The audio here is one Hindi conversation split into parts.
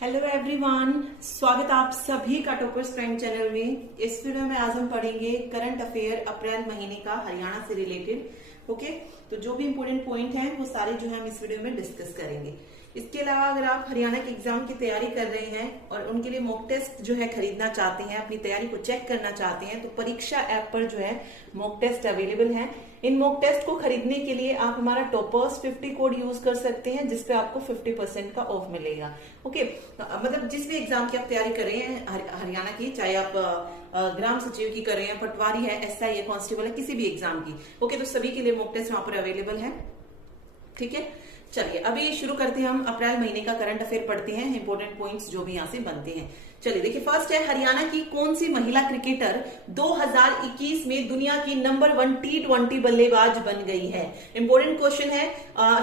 हेलो एवरीवन, स्वागत आप सभी का टॉपर्स प्राइम चैनल में। इस वीडियो में आज हम पढ़ेंगे करंट अफेयर अप्रैल महीने का हरियाणा से रिलेटेड। ओके, तो जो भी इंपोर्टेंट पॉइंट हैं वो सारे जो है हम इस वीडियो में डिस्कस करेंगे। इसके अलावा अगर आप हरियाणा के एग्जाम की तैयारी कर रहे हैं और उनके लिए मॉक टेस्ट जो है खरीदना चाहते हैं, अपनी तैयारी को चेक करना चाहते हैं, तो परीक्षा ऐप पर जो है मॉक टेस्ट अवेलेबल है। इन मॉक टेस्ट को खरीदने के लिए आप हमारा टॉपर्स 50 कोड यूज कर सकते हैं, जिसपे आपको 50% का ऑफ मिलेगा। ओके, मतलब जिस भी एग्जाम की आप तैयारी कर रहे हैं हरियाणा की, चाहे आप ग्राम सचिव की कर रहे हैं, पटवारी है, एसआई है, कांस्टेबल है, किसी भी एग्जाम की, ओके, तो सभी के लिए मॉक टेस्ट वहां पर अवेलेबल है। ठीक है, चलिए अभी शुरू करते हैं। हम अप्रैल महीने का करंट अफेयर पढ़ते हैं, इंपोर्टेंट पॉइंट्स जो भी यहाँ से बनते हैं। चलिए देखिए, फर्स्ट है हरियाणा की कौन सी महिला क्रिकेटर 2021 में दुनिया की नंबर 1 T20 बल्लेबाज बन गई है। इंपोर्टेंट क्वेश्चन है,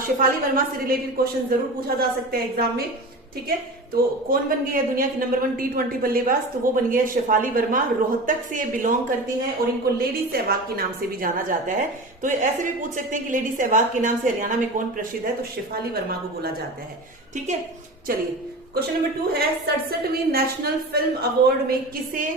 शेफाली वर्मा से रिलेटेड क्वेश्चन जरूर पूछा जा सकता है एग्जाम में। ठीक है, तो कौन बन गई है दुनिया की नंबर 1 T20 बल्लेबाज? तो वो बन गई है शेफाली वर्मा। रोहतक से बिलोंग करती हैं और इनको लेडी सहवाग के नाम से भी जाना जाता है। तो ऐसे भी पूछ सकते हैं कि लेडी सहवाग के नाम से हरियाणा में कौन प्रसिद्ध है, तो शेफाली वर्मा को बोला जाता है। ठीक है, चलिए क्वेश्चन नंबर 2 है 67वीं नेशनल फिल्म अवार्ड में किसे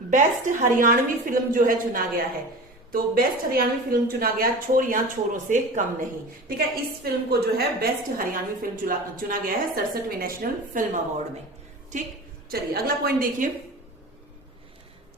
बेस्ट हरियाणवी फिल्म जो है चुना गया है? तो बेस्ट हरियाणवी फिल्म चुना गया छोर या छोरों से कम नहीं। ठीक है, इस फिल्म को जो है बेस्ट हरियाणवी फिल्म चुना गया है 67वें नेशनल फिल्म अवार्ड में। ठीक, चलिए अगला पॉइंट देखिए।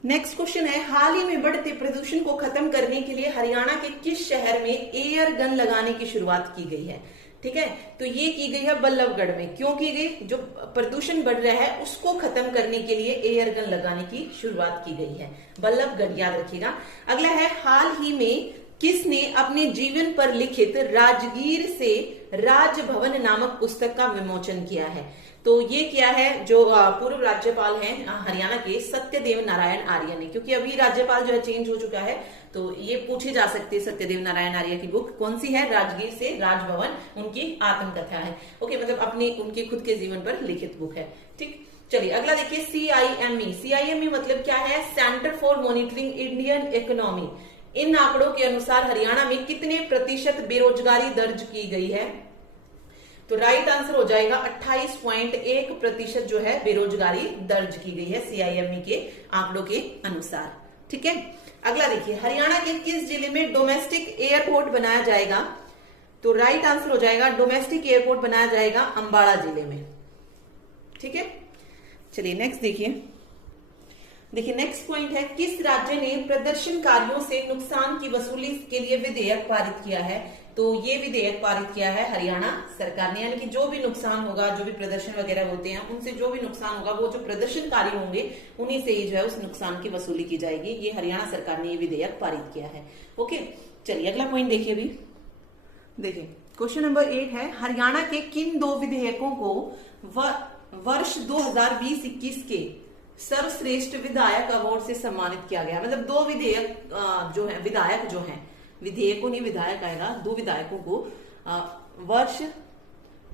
नेक्स्ट क्वेश्चन है, हाल ही में बढ़ते प्रदूषण को खत्म करने के लिए हरियाणा के किस शहर में एयर गन लगाने की शुरुआत की गई है? ठीक है, तो ये की गई है बल्लभगढ़ में। क्यों की गई? जो प्रदूषण बढ़ रहा है उसको खत्म करने के लिए एयर गन लगाने की शुरुआत की गई है, बल्लभगढ़, याद रखिएगा। अगला है, हाल ही में किसने अपने जीवन पर लिखित राजगीर से राजभवन नामक पुस्तक का विमोचन किया है? तो ये किया है जो पूर्व राज्यपाल हैं हरियाणा के सत्यदेव नारायण आर्य ने। क्योंकि अभी राज्यपाल जो है चेंज हो चुका है, तो ये पूछी जा सकती है सत्यदेव नारायण आर्य की बुक कौन सी है? राजगीर से राजभवन, उनकी आत्मकथा है। ओके, मतलब अपने उनके खुद के जीवन पर लिखित बुक है। ठीक, चलिए अगला देखिए, CIME। CIME मतलब क्या है? Centre for monitoring Indian economy. इन आंकड़ों के अनुसार हरियाणा में कितने प्रतिशत बेरोजगारी दर्ज की गई है? तो राइट आंसर हो जाएगा 28.1% जो है बेरोजगारी दर्ज की गई है CIME के आंकड़ों के अनुसार। ठीक है, अगला देखिए, हरियाणा के किस जिले में डोमेस्टिक एयरपोर्ट बनाया जाएगा? तो राइट आंसर हो जाएगा डोमेस्टिक एयरपोर्ट बनाया जाएगा अंबाला जिले में। ठीक है, चलिए नेक्स्ट देखिए। नेक्स्ट पॉइंट है, किस राज्य ने प्रदर्शनकारियों से नुकसान की वसूली के लिए विधेयक पारित किया है? तो ये विधेयक पारित किया है हरियाणा सरकार ने। यानी कि जो भी नुकसान होगा, जो भी प्रदर्शन वगैरह होते हैं, उनसे जो भी नुकसान होगा वो जो प्रदर्शनकारी होंगे उन्हीं से ही जो है उस नुकसान की वसूली की जाएगी। ये हरियाणा सरकार ने ये विधेयक पारित किया है। ओके, चलिए अगला पॉइंट देखिए। अभी देखिए क्वेश्चन नंबर 8 है, हरियाणा के किन 2 विधेयकों को वर्ष 2020-21 के सर्वश्रेष्ठ विधायक अवार्ड से सम्मानित किया गया? मतलब 2 विधेयक जो है, विधायक जो है, विधेयकों नहीं विधायक आएगा, 2 विधायकों को वर्ष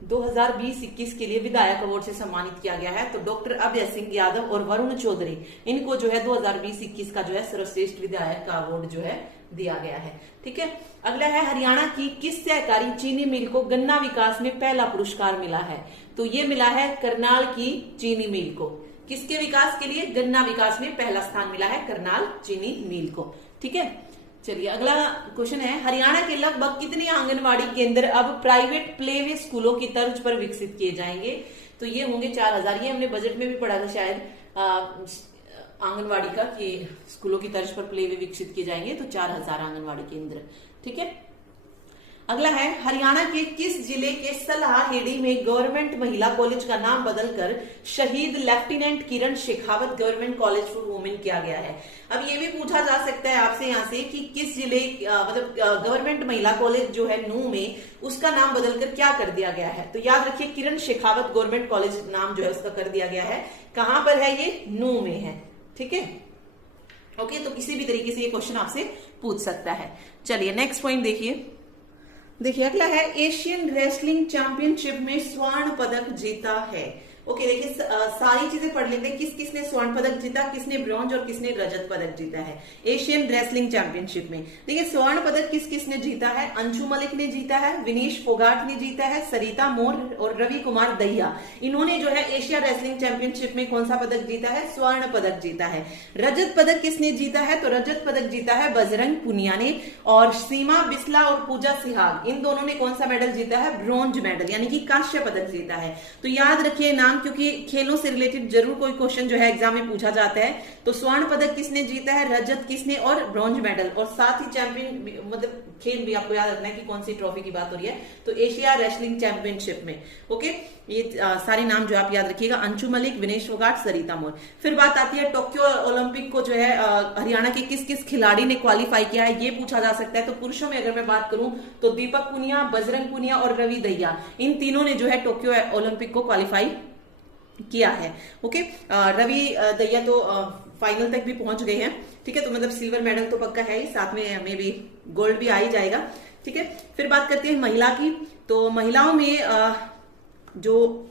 2020-21 के लिए विधायक अवार्ड से सम्मानित किया गया है। तो डॉक्टर अभय सिंह यादव और वरुण चौधरी, इनको जो है 2020-21 का जो है सर्वश्रेष्ठ विधायक का अवार्ड जो है दिया गया है। ठीक है, अगला है, हरियाणा की किस सहकारी चीनी मिल को गन्ना विकास में पहला पुरस्कार मिला है? तो ये मिला है करनाल की चीनी मिल को। किसके विकास के लिए? गन्ना विकास में पहला स्थान मिला है करनाल चीनी मिल को। ठीक है, चलिए अगला क्वेश्चन है, हरियाणा के लगभग कितने आंगनवाड़ी केंद्र अब प्राइवेट प्लेवे स्कूलों की तर्ज पर विकसित किए जाएंगे? तो ये होंगे 4000। ये हमने बजट में भी पढ़ा था शायद आंगनवाड़ी का, कि स्कूलों की तर्ज पर प्लेवे विकसित किए जाएंगे, तो 4000 आंगनवाड़ी केंद्र। ठीक है, अगला है, हरियाणा के किस जिले के सलाहेड़ी में गवर्नमेंट महिला कॉलेज का नाम बदलकर शहीद lieutenant Kiran Shekhawat government college for women किया गया है? अब ये भी पूछा जा सकता है आपसे यहाँ से कि किस जिले मतलब गवर्नमेंट महिला कॉलेज जो है नूह में, उसका नाम बदलकर क्या कर दिया गया है? तो याद रखिए, किरण शेखावत गवर्नमेंट कॉलेज नाम जो है उसका कर दिया गया है। कहां पर है? ये नूह में है। ठीक है, ओके, तो किसी भी तरीके से ये क्वेश्चन आपसे पूछ सकता है। चलिए नेक्स्ट पॉइंट देखिए। अगला है, एशियन रेसलिंग चैंपियनशिप में स्वर्ण पदक जीता है। ओके, देखिए सारी चीजें पढ़ लेते हैं। किस किसने स्वर्ण पदक जीता, किसने ब्रॉन्ज और किसने रजत पदक जीता है एशियन रेसलिंग चैंपियनशिप में। देखिए स्वर्ण पदक किस किसने जीता है, अंशु मलिक ने जीता है, विनेश फोगाट ने जीता है, सरिता मोर और रवि कुमार दहिया, इन्होंने जो है एशिया रेसलिंग चैंपियनशिप में कौन सा पदक जीता है, स्वर्ण पदक जीता है। रजत पदक किसने जीता है, तो रजत पदक जीता है बजरंग पुनिया ने, और सीमा बिस्ला और पूजा सिहाग इन दोनों ने कौन सा मेडल जीता है, ब्रॉन्ज मेडल यानी कि कांस्य पदक जीता है। तो याद रखिए नाम, क्योंकि खेलों से रिलेटेड जरूर कोई क्वेश्चन जो है एग्जाम में पूछा जाता है। तो स्वर्ण पदक किसने जीता है, रजत किसने, और ब्रॉन्ज मेडल, और साथ ही चैंपियन मतलब खेल भी आपको याद रखना है कि कौन सी ट्रॉफी की बात हो रही है, तो एशिया रेसलिंग चैंपियनशिप में। ओके, ये सारे नाम जो आप याद रखिएगा, अंशु मलिक, विनेश फोगाट, सरिता मोर। फिर बात आती है टोक्यो ओलंपिक को जो है हरियाणा के किस किस खिलाड़ी ने क्वालिफाई किया है, ये पूछा जा सकता है। तो पुरुषों में अगर मैं बात करूं तो दीपक पुनिया, बजरंग पुनिया और रवि दहिया, इन तीनों ने जो है टोक्यो ओलंपिक को क्वालिफाई किया है। ओके, रवि दहिया तो फाइनल तक भी पहुंच गए हैं, ठीक है, तो मतलब सिल्वर मेडल तो पक्का है ही, साथ में मे भी गोल्ड भी आ ही जाएगा, ठीक है। फिर बात करते हैं महिला की। तो महिलाओं में जो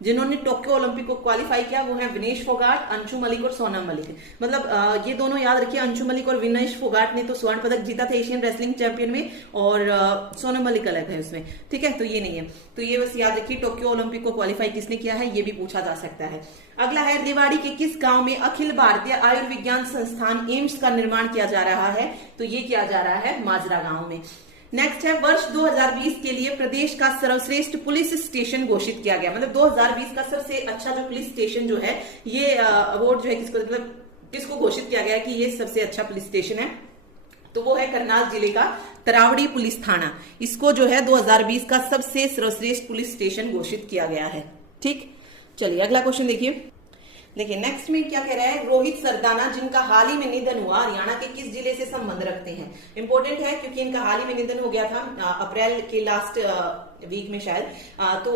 जिन्होंने टोक्यो ओलंपिक को क्वालिफाई किया वो है विनेश फोगाट, अंशु मलिक और सोनम मलिक। मतलब ये दोनों याद रखिए, अंशु मलिक और विनेश फोगाट ने तो स्वर्ण पदक जीता था एशियन रेसलिंग चैंपियन में, और सोनम मलिक अलग है उसमें, ठीक है, तो ये नहीं है। तो ये बस याद रखिए टोक्यो ओलंपिक को क्वालिफाई किसने किया है, ये भी पूछा जा सकता है। अगला है रेवाड़ी के किस गांव में अखिल भारतीय आयुर्विज्ञान संस्थान एम्स का निर्माण किया जा रहा है, तो ये किया जा रहा है माजरा गांव में। नेक्स्ट है वर्ष 2020 के लिए प्रदेश का सर्वश्रेष्ठ पुलिस स्टेशन घोषित किया गया। मतलब 2020 का सबसे अच्छा जो पुलिस स्टेशन जो है, ये अवार्ड जो है किसको, मतलब किसको घोषित किया गया है कि ये सबसे अच्छा पुलिस स्टेशन है, तो वो है करनाल जिले का तरावड़ी पुलिस थाना। इसको जो है 2020 का सबसे सर्वश्रेष्ठ पुलिस स्टेशन घोषित किया गया है। ठीक, चलिए अगला क्वेश्चन देखिए। नेक्स्ट में क्या कह रहा है, रोहित सरदाना जिनका हाल ही में निधन हुआ हरियाणा के किस जिले से संबंध रखते हैं। इंपॉर्टेंट है क्योंकि इनका हाल ही में निधन हो गया था अप्रैल के लास्ट वीक में शायद, तो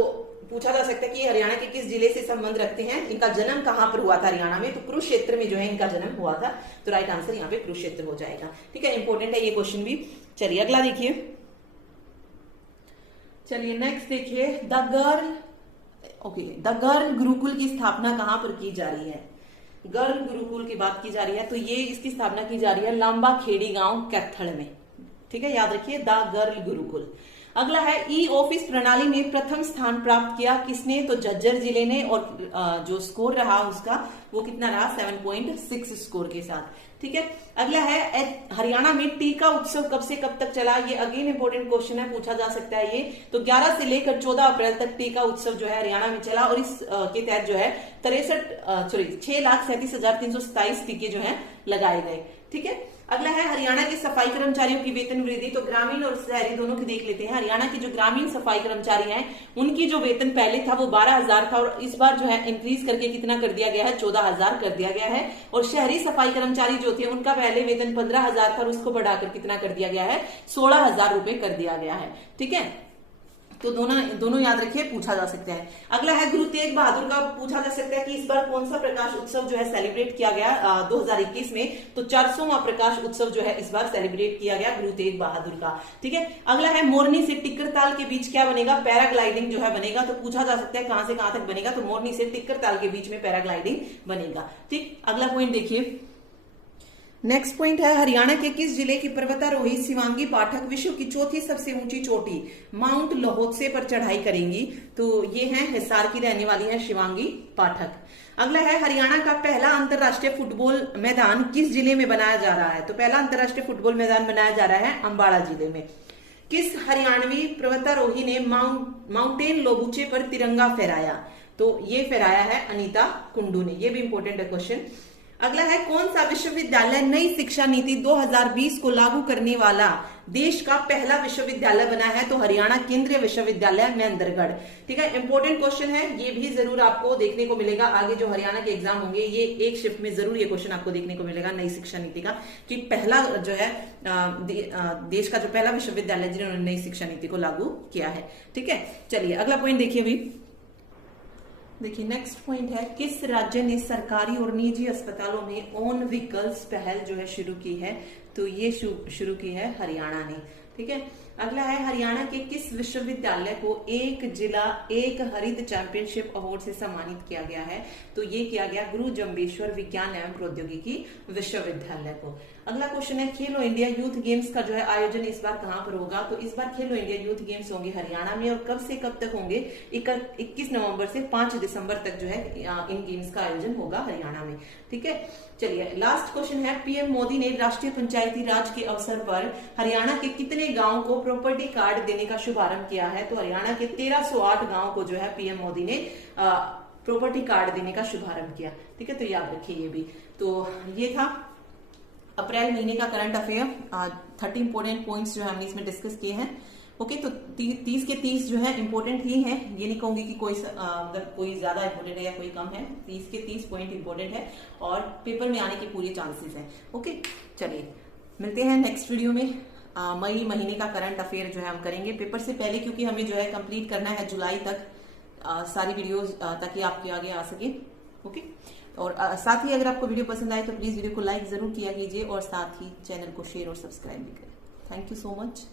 पूछा जा सकता है कि हरियाणा के किस जिले से संबंध रखते हैं, इनका जन्म कहां पर हुआ था हरियाणा में, तो कुरुक्षेत्र में जो है इनका जन्म हुआ था, तो राइट आंसर यहाँ पे कुरुक्षेत्र हो जाएगा। ठीक है, इंपॉर्टेंट है ये क्वेश्चन भी। चलिए अगला देखिए। चलिए नेक्स्ट देखिए, द गर्ल गुरुकुल की स्थापना कहां पर की जा रही है। गर्ल गुरुकुल की बात की जा रही है, तो ये इसकी स्थापना की जा रही है लांबा खेड़ी गांव कैथल में। ठीक है, याद रखिए द गर्ल गुरुकुल। अगला है ई ऑफिस प्रणाली में प्रथम स्थान प्राप्त किया किसने, तो झज्जर जिले ने, और जो स्कोर रहा उसका वो कितना रहा, 7.6 स्कोर के साथ। ठीक है, अगला है हरियाणा में टीका उत्सव कब से कब तक चला। ये अगेन इंपॉर्टेंट क्वेश्चन है, पूछा जा सकता है ये। तो 11 से लेकर 14 अप्रैल तक टीका उत्सव जो है हरियाणा में चला, और इस के तहत जो है 6,37,327 टीके जो है लगाए गए। ठीक है, अगला है हरियाणा के सफाई कर्मचारियों की वेतन वृद्धि। तो ग्रामीण और शहरी दोनों की देख लेते हैं। हरियाणा के जो ग्रामीण सफाई कर्मचारी हैं उनकी जो वेतन पहले था वो 12,000 था, और इस बार जो है इंक्रीज करके कितना कर दिया गया है, 14,000 कर दिया गया है। और शहरी सफाई कर्मचारी जो थे उनका पहले वेतन 15,000 था, और उसको बढ़ाकर कितना कर दिया गया है, 16,000 रुपए कर दिया गया है। ठीक है, तो दोनों याद रखिए, पूछा जा सकता है। अगला है गुरु तेग बहादुर का, पूछा जा सकता है कि इस बार कौन सा प्रकाश उत्सव जो है सेलिब्रेट किया गया 2021 में, तो 400वां प्रकाश उत्सव जो है इस बार सेलिब्रेट किया गया गुरु तेग बहादुर का। ठीक है, अगला है मोरनी से टिक्करताल के बीच क्या बनेगा, पैराग्लाइडिंग जो है बनेगा। तो पूछा जा सकता है कहां से कहां तक बनेगा, तो मोरनी से टिक्करताल के बीच में पैराग्लाइडिंग बनेगा। ठीक, अगला पॉइंट देखिए। नेक्स्ट पॉइंट है हरियाणा के किस जिले की पर्वतारोही शिवांगी पाठक विश्व की चौथी सबसे ऊंची चोटी माउंट लोहोत्से पर चढ़ाई करेंगी। तो ये है हिसार की रहने वाली है शिवांगी पाठक। अगला है हरियाणा का पहला अंतरराष्ट्रीय फुटबॉल मैदान किस जिले में बनाया जा रहा है। तो पहला अंतरराष्ट्रीय फुटबॉल मैदान बनाया जा रहा है अंबाला जिले में। किस हरियाणवी पर्वतारोही ने माउंटेन लोबूचे पर तिरंगा फहराया। तो ये फहराया है अनीता कुंडू ने। ये भी इंपॉर्टेंट है क्वेश्चन। अगला है कौन सा विश्वविद्यालय नई शिक्षा नीति 2020 को लागू करने वाला देश का पहला विश्वविद्यालय बना है। तो हरियाणा केंद्रीय विश्वविद्यालय महेंद्रगढ़। ठीक है, इंपॉर्टेंट क्वेश्चन है, ये भी जरूर आपको देखने को मिलेगा आगे जो हरियाणा के एग्जाम होंगे, ये एक शिफ्ट में जरूर ये क्वेश्चन आपको देखने को मिलेगा नई शिक्षा नीति का, कि पहला जो है देश का जो पहला विश्वविद्यालय जिन्होंने नई शिक्षा नीति को लागू किया है। ठीक है, चलिए अगला पॉइंट देखिए। अभी देखिए नेक्स्ट पॉइंट है, किस राज्य ने सरकारी और निजी अस्पतालों में ऑन व्हीकल्स पहल जो है शुरू की है। तो ये शुरू की है हरियाणा ने। ठीक है, अगला है हरियाणा के किस विश्वविद्यालय को एक जिला एक हरित चैंपियनशिप अवार्ड से सम्मानित किया गया है? तो ये किया गया गुरु जम्बेश्वर विज्ञान एवं प्रौद्योगिकी विश्वविद्यालय को। अगला क्वेश्चन है खेलो इंडिया यूथ गेम्स का जो है आयोजन इस बार कहां पर होगा? तो इस बार खेलो इंडिया यूथ गेम्स होंगे हरियाणा में, और कब से कब तक होंगे? 21 नवंबर से 5 दिसंबर तक जो है इन गेम्स का आयोजन होगा हरियाणा में। ठीक है, चलिए लास्ट क्वेश्चन है पीएम मोदी ने राष्ट्रीय पंचायती राज के अवसर पर हरियाणा के कितने गांव को प्रॉपर्टी कार्ड देने का शुभारंभ किया है? तो हरियाणा के 1308 गांव को जो है पीएम मोदी ने प्रॉपर्टी कार्ड देने का शुभारंभ किया। ठीक है, तो याद रखिए ये भी। तो ये था अप्रैल महीने का करंट अफेयर। 30 इंपोर्टेंट पॉइंट्स जो है हमने इसमें डिस्कस किए हैं। ओके, तो 30 के 30 जो है इंपॉर्टेंट ही हैं, ये नहीं कहूंगी कि कोई ज्यादा इंपॉर्टेंट है या कोई कम है। 30 के 30 पॉइंट इंपॉर्टेंट है और पेपर में आने के पूरे चांसेस हैं। ओके, चलिए मिलते हैं नेक्स्ट वीडियो में। मई महीने का करंट अफेयर जो है हम करेंगे पेपर से पहले, क्योंकि हमें जो है कंप्लीट करना है जुलाई तक सारी वीडियोस, ताकि आपके आगे आ सके। ओके, और साथ ही अगर आपको वीडियो पसंद आए तो प्लीज वीडियो को लाइक जरूर किया कीजिए और साथ ही चैनल को शेयर और सब्सक्राइब भी करें। Thank you so much.